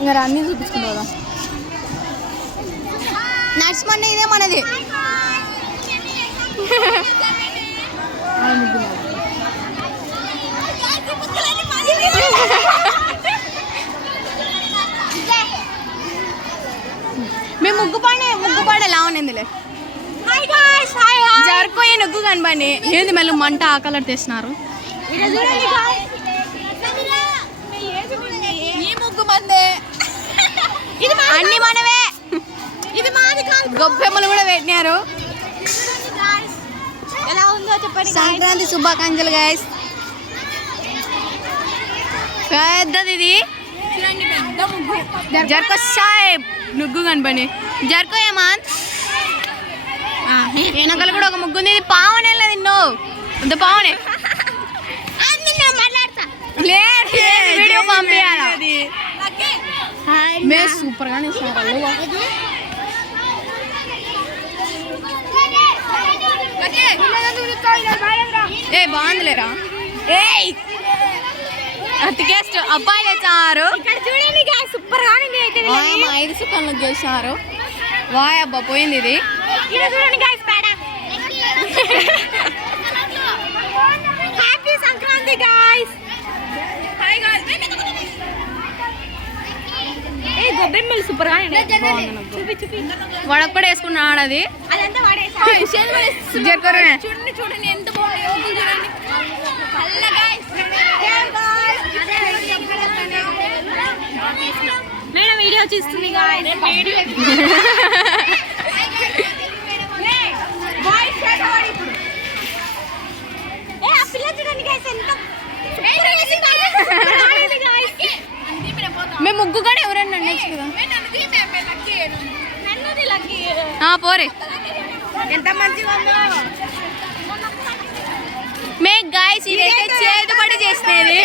ఇంకా అన్నీ చూపించుకుంటా నడుచుమన్న ఇదే మనది. మేము ముగ్గుపాడ ఎలా ఉన్నిందిలే. జరుకోయే నుగ్గు కనపండి. ఏంది మళ్ళీ మంట ఆ కలర్ తెస్తున్నారు. ఈ ముగ్గు మందే అన్ని మనవే. ఇది మాది కాదు. గొబ్బెమ్మలు కూడా పెట్టినారు. ఎలా ఉందో చెప్పండి. సంక్రాంతి శుభాకాంక్షలు గైస్. పెద్దది ఇది. పెద్ద ముగ్గు. జర్కో సాహెబ్ నుగ్గు కనపండి. జర్కో ఏమాన్ వెనకాల కూడా ఒక ముగ్గు ఉంది. ఇది పావనే తిన్నో అంత పావనే. వీడియో పంపించాలి. మేము సూపర్ గానే ఏ బాగుందిలేరా. ఏయ్ అతికేస్ట్ అబ్బాయిలు వేసారు. చూడండి సూపర్ గా 5 సెకండ్లు చేశారు. వాయ్ అబ్బా పోయింది ఇది. చూడండి happy Sankranti guys. Hi guys. ఏ గొబ్బెమ్మలు సూపర్ గా చూపి వాడకు కూడా వేసుకున్నాడు. అది అదంతా వాడేసి చూడండి చూడండి ఎంత బాగుంది. చూడండి మేడం వీడియో చూస్తుంది మేము ముగ్గుగానే ఎవరన్నా ఉండొచ్చు కదా. పోరే ఎంత మంచిగా మే గాయస్ ఇదైతే చేతుబడి చేసినది.